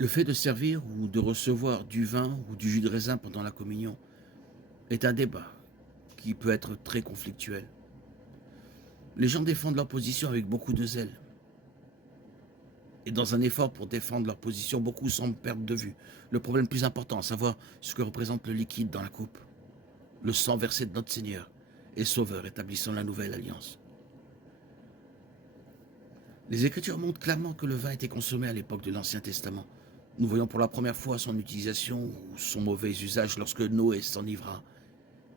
Le fait de servir ou de recevoir du vin ou du jus de raisin pendant la communion est un débat qui peut être très conflictuel. Les gens défendent leur position avec beaucoup de zèle. Et dans un effort pour défendre leur position, beaucoup semblent perdre de vue le problème plus important, à savoir ce que représente le liquide dans la coupe, le sang versé de notre Seigneur et Sauveur établissant la nouvelle alliance. Les Écritures montrent clairement que le vin était consommé à l'époque de l'Ancien Testament. Nous voyons pour la première fois son utilisation ou son mauvais usage lorsque Noé s'enivra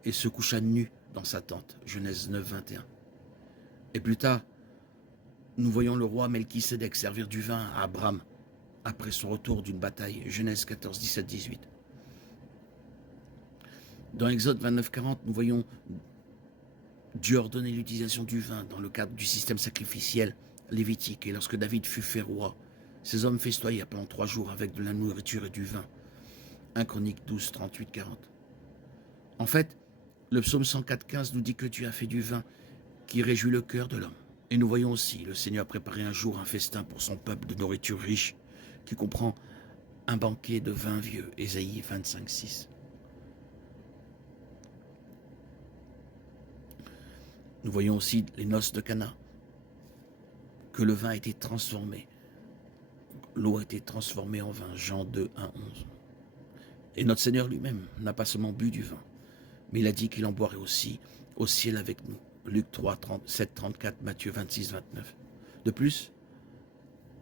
et se coucha nu dans sa tente, Genèse 9, 21. Et plus tard, nous voyons le roi Melchisédek servir du vin à Abraham après son retour d'une bataille, Genèse 14, 17, 18. Dans Exode 29, 40, nous voyons Dieu ordonner l'utilisation du vin dans le cadre du système sacrificiel lévitique. Et lorsque David fut fait roi, ses hommes festoyèrent pendant 3 jours avec de la nourriture et du vin. 1 Chroniques 12, 38, 40. En fait, le psaume 104, 15 nous dit que Dieu a fait du vin qui réjouit le cœur de l'homme. Et nous voyons aussi le Seigneur préparer un jour un festin pour son peuple de nourriture riche, qui comprend un banquet de vin vieux, Ésaïe 25, 6. Nous voyons aussi les noces de Cana, que le vin a été transformé, l'eau a été transformée en vin, Jean 2, 1, 11. Et notre Seigneur lui-même n'a pas seulement bu du vin, mais il a dit qu'il en boirait aussi au ciel avec nous, Luc 3, 37, 34, Matthieu 26, 29. De plus,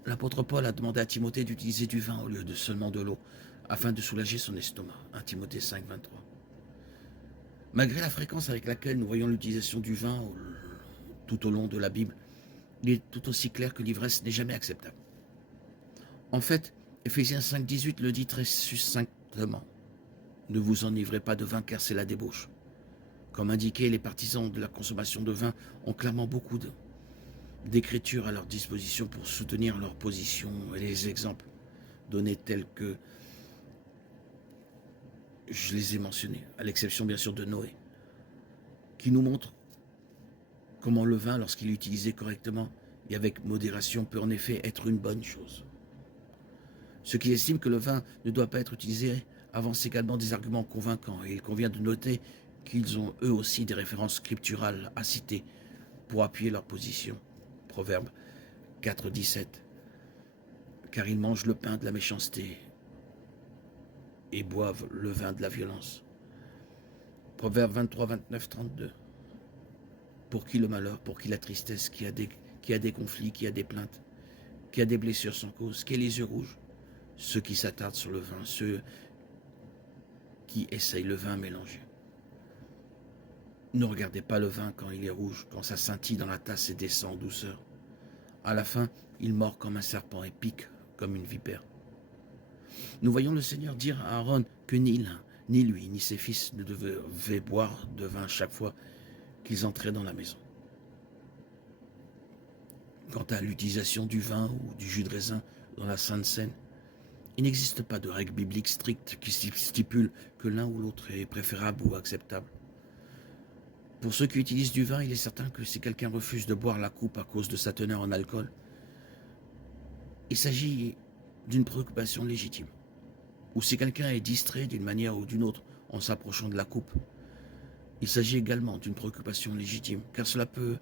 l'apôtre Paul a demandé à Timothée d'utiliser du vin au lieu de seulement de l'eau, afin de soulager son estomac, 1 Timothée 5, 23. Malgré la fréquence avec laquelle nous voyons l'utilisation du vin tout au long de la Bible, il est tout aussi clair que l'ivresse n'est jamais acceptable. En fait, Éphésiens 5, 18 le dit très succinctement. Ne vous enivrez pas de vin car c'est la débauche. Comme indiqué, les partisans de la consommation de vin ont clairement beaucoup d'écritures à leur disposition pour soutenir leur position et les exemples donnés tels que je les ai mentionnés, à l'exception bien sûr de Noé, qui nous montre comment le vin, lorsqu'il est utilisé correctement et avec modération, peut en effet être une bonne chose. Ceux qui estiment que le vin ne doit pas être utilisé avancent également des arguments convaincants, et il convient de noter qu'ils ont eux aussi des références scripturales à citer pour appuyer leur position. Proverbe 4, 17. Car ils mangent le pain de la méchanceté et boivent le vin de la violence. Proverbe 23, 29, 32. Pour qui le malheur, pour qui la tristesse, qui a des conflits, qui a des plaintes, qui a des blessures sans cause, qui a les yeux rouges, ceux qui s'attardent sur le vin, ceux qui essayent le vin mélangé. Ne regardez pas le vin quand il est rouge, quand ça scintille dans la tasse et descend en douceur. À la fin, il mord comme un serpent et pique comme une vipère. Nous voyons le Seigneur dire à Aaron que ni l'un, ni lui, ni ses fils ne devaient boire de vin chaque fois qu'ils entraient dans la maison. Quant à l'utilisation du vin ou du jus de raisin dans la Sainte Seine, il n'existe pas de règle biblique stricte qui stipule que l'un ou l'autre est préférable ou acceptable. Pour ceux qui utilisent du vin, il est certain que si quelqu'un refuse de boire la coupe à cause de sa teneur en alcool, il s'agit d'une préoccupation légitime. Ou si quelqu'un est distrait d'une manière ou d'une autre en s'approchant de la coupe, il s'agit également d'une préoccupation légitime, car cela peut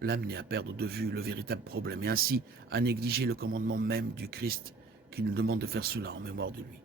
l'amener à perdre de vue le véritable problème et ainsi à négliger le commandement même du Christ qui nous demande de faire cela en mémoire de lui.